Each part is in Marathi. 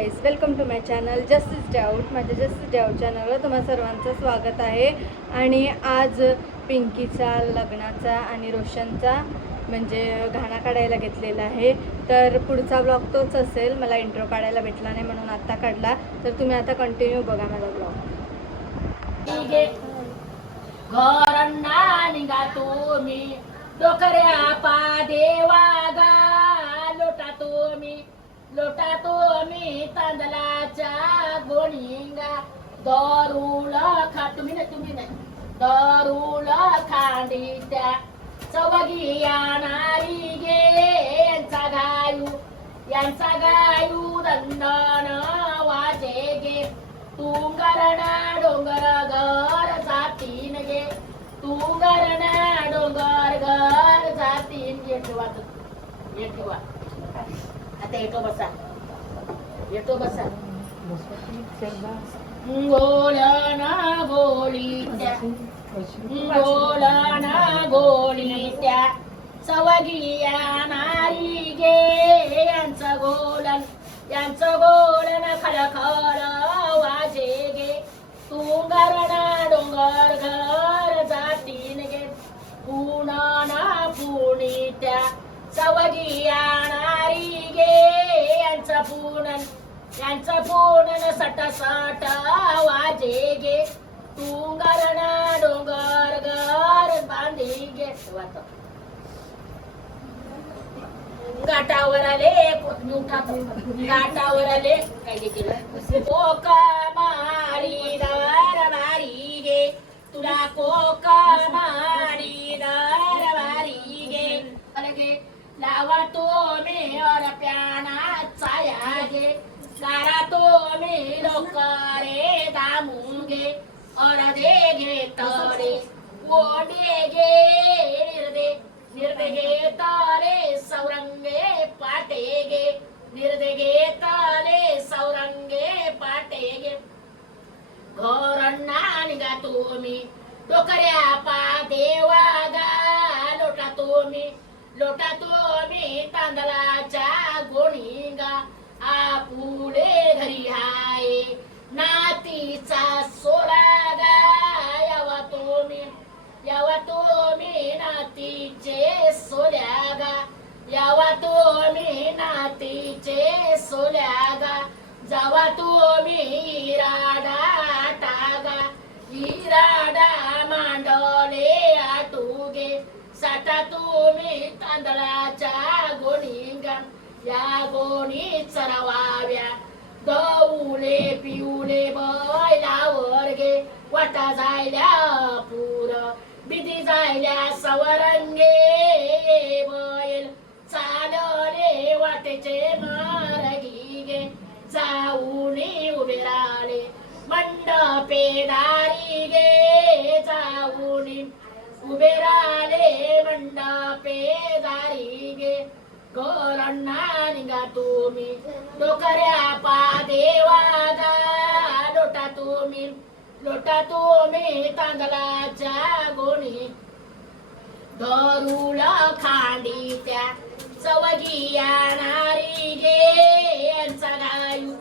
Guys welcome to my channel justice doubt माझ्या जस्टिस डाऊट चॅनलवर तुम्हा सर्वांचं स्वागत आहे. आणि आज पिंकीचा लग्नाचा आणि रोशनचा म्हणजे घाणा काढायला घेतलेला आहे. तर पुढचा ब्लॉग तोच असेल. मला इंट्रो काढायला भेटला नाही म्हणून आत्ता काढला. तर तुम्ही आता कंटिन्यू बघा माझा ब्लॉग घरंडा निघा तुम्ही. देवा. लोटा तो आम्ही तांदळाच्या गोणींगा. दरुळ खा तुम्ही नाही तुम्ही नाही. दरुळ खांडी त्या चवगी येणारी गे यांचा गायू. यांचा गायू दंडन वाजे गे. तुंगरणा डोंगर घर जातीन गे. तुंगरणा डोंगर घर जातीन गे. ठेवा हे ठेवा. आता येतो बसा. येतो बसा. गोळ्या ना गोळी गोळा ना गोळी त्या. सवगिया नारी गे यांचं गोलन यांचं गोलन खळखळ वाजे गे तुंगरणा डोंगर घर जातीन गे पुणा ना पुणी त्या. सवगिया नारी गे यांचं पुणन यांचं पुणन सट सट वाजे गे तुंगरणा डोंगर घर बांधी गे वाचा आले कोथमी आले. काय केलं? कोका मारी दार मारी गे तुला कोका लावा तो मे और प्याना छाया गे सारा तो मे लोकरे और दे गे तरे वो दे गे निर्दे निर्द घेत रे सौरंगे पाटे घे निर्दे घेत रे सौरंगे पाटे पाटेगे घोरण्णा निघा तुम्ही. डोकऱ्या पा देवा गा लोटा तुम्ही. लोटा मी तांदळाच्या गोणी गा आपुले घरी हाय. नातीचा सोडा गा यावा मी यावा तुम्ही नातीचे सोल्या गा. यावा मी नातीचे सोल्या गा. जावा मी राडा टागा. इराडा मांडले साठा तुम्ही तांदळाच्या गोणी या गोणी चरवाव्या. गवले पिवले बैलावर गे वाटा जायल्या पूर. बिदी जायल्या सवरंगे बैल. चालले वाटेचे मार्गी गे जाऊनी उभे राहिले मंडपे दारी गे जाऊनी उभे राहिले मंडपे दारी गे घरण्णा निघा तुम्ही. डोकऱ्या पा देवा गा लोटा तुम्ही. लोटा तुम्ही तांदळाच्या गोणी. धरुळ खांडी त्या चवगी नारी गे यांचा गायू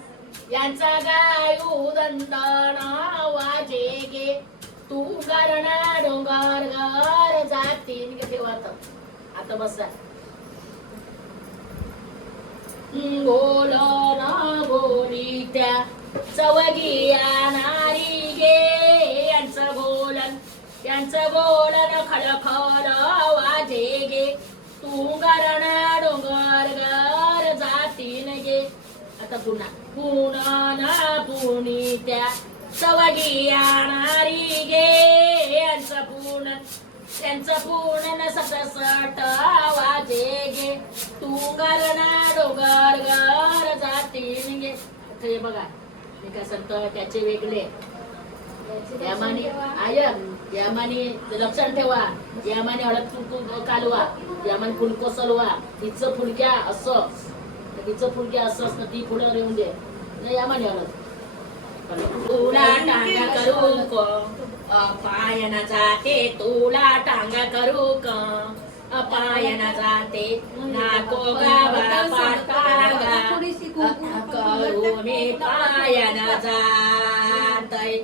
यांचा गायू दंडण वाजे गे तू गरणा डोंगर घर जातीन गे ठेवत आता बसा बोल ना बोली त्या चवगी नारी गे. यांचं बोलन यांचं बोलन खळखळ वाजे गे. तू गरण डोंगर घर जातीन गे. आता पुन्हा. पुन्हा ना पुणी त्या चवगी नारी गे. यांचं पूर्ण त्यांचं पूर्ण सटसट वाजे गे. तू गरणा डोंगर घर जातीन गे. हे बघा मी काय सांगतो त्याचे वेगळे. यामाने आय यामाने लक्षात ठेवा. यामाने हळद कुंकू कालवा. यामाने फुलको सलवा तिचं फुलक्या असं. तिचं फुलक्या असं असतं ती पुढं येऊन दे. नाही यामाने हळद. तुला टांगा करू क. पायना जाते तुला टांगा करू क. पायना जाते नाको गावा पाटागा करुणे पायना जातय.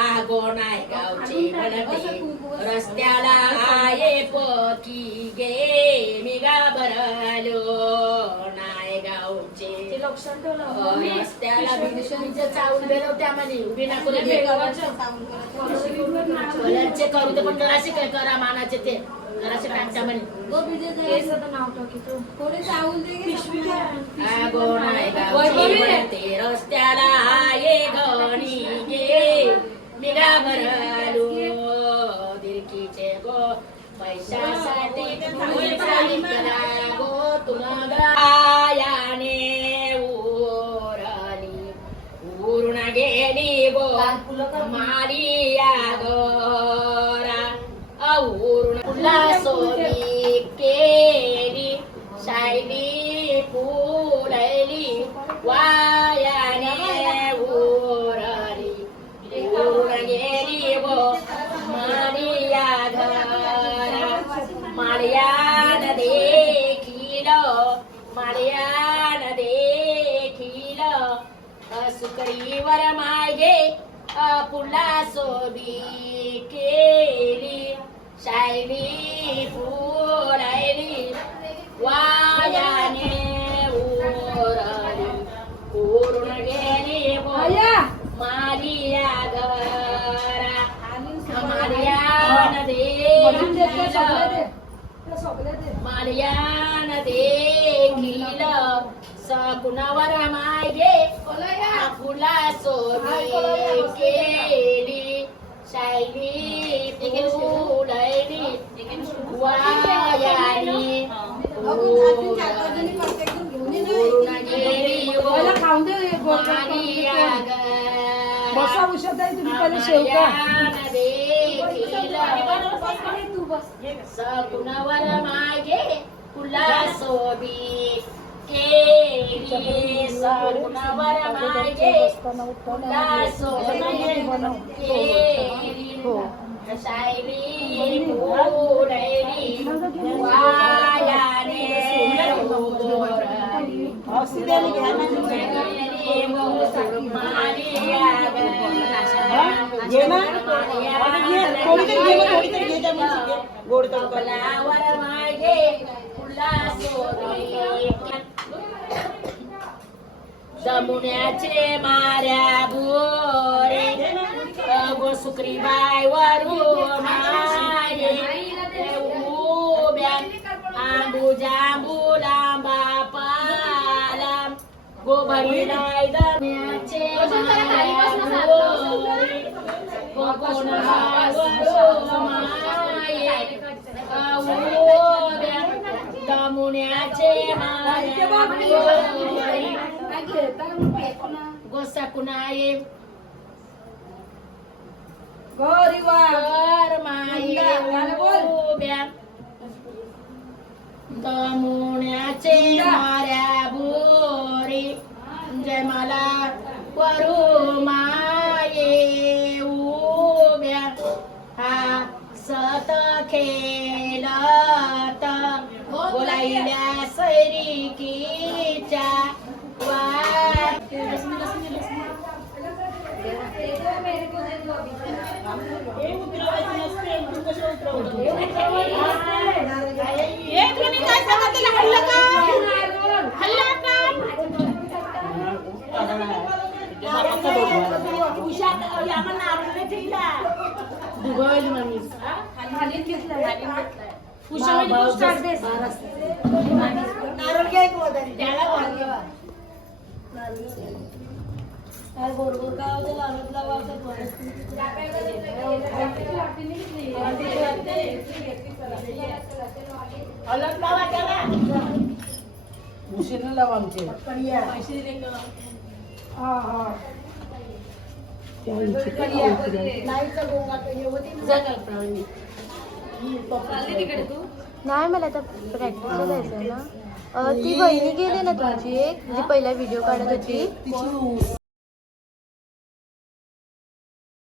आगो नाही गावची बनते रस्त्याला आये पकी गे मी घाबरलो. नाही गावचे रस्त्याला भिंतीचं चावून गेलो त्यामध्ये उभी नको कलरचे करू ते पण जरासे काय करा मानाचे ते जरासे टाकता म्हणे आगो नाही गावची बनते रस्त्याला आहे गणी गे मी घाबरलो दिरकीचे गो पैशासाठी साहित्याला गो तुला मारिया गोरा औरून फुला सोनी केली शायली फुलली वायाने उरली उरून गेली गो मारिया घरा मारियान देखील मारियान देखील सुकरीवर मागे पुला सोबी केली शायली फुलायली वायाने उरली उरून गेली मारिया घरा मारियान देखील मारियान देखील सकुणावर मागे फुला सोनी केली शायली फुलली वायानी बसा तुम्ही पहिले मागे फुला सोबी केली सकुणावर मागे फुला केली शायरी फुलली वायाने ओरली. गोड तडका. फुला जमुन्याचे माऱ्या बोरे गो सुक्रीबाई वरून माये उभ्या आंबू जांबू लांबा पाला दम्याचे गो वरून माये उभ्या जमुन्याचे माऱ्या गोसा. कर माये. उभ्या। दमुण्याचे माऱ्या बोरी जय मला. वरू माये उभ्या. हा सत खेळत बोलायल्या सैरिकीच्या नारळ घ्या एक वदानी. उशीर लावा आमचे. नाही मला आता प्रॅक्टिसला जायचं ना. ती बहिणी गेली ना तुमची एक जी पहिला व्हिडिओ काढत होती. तिची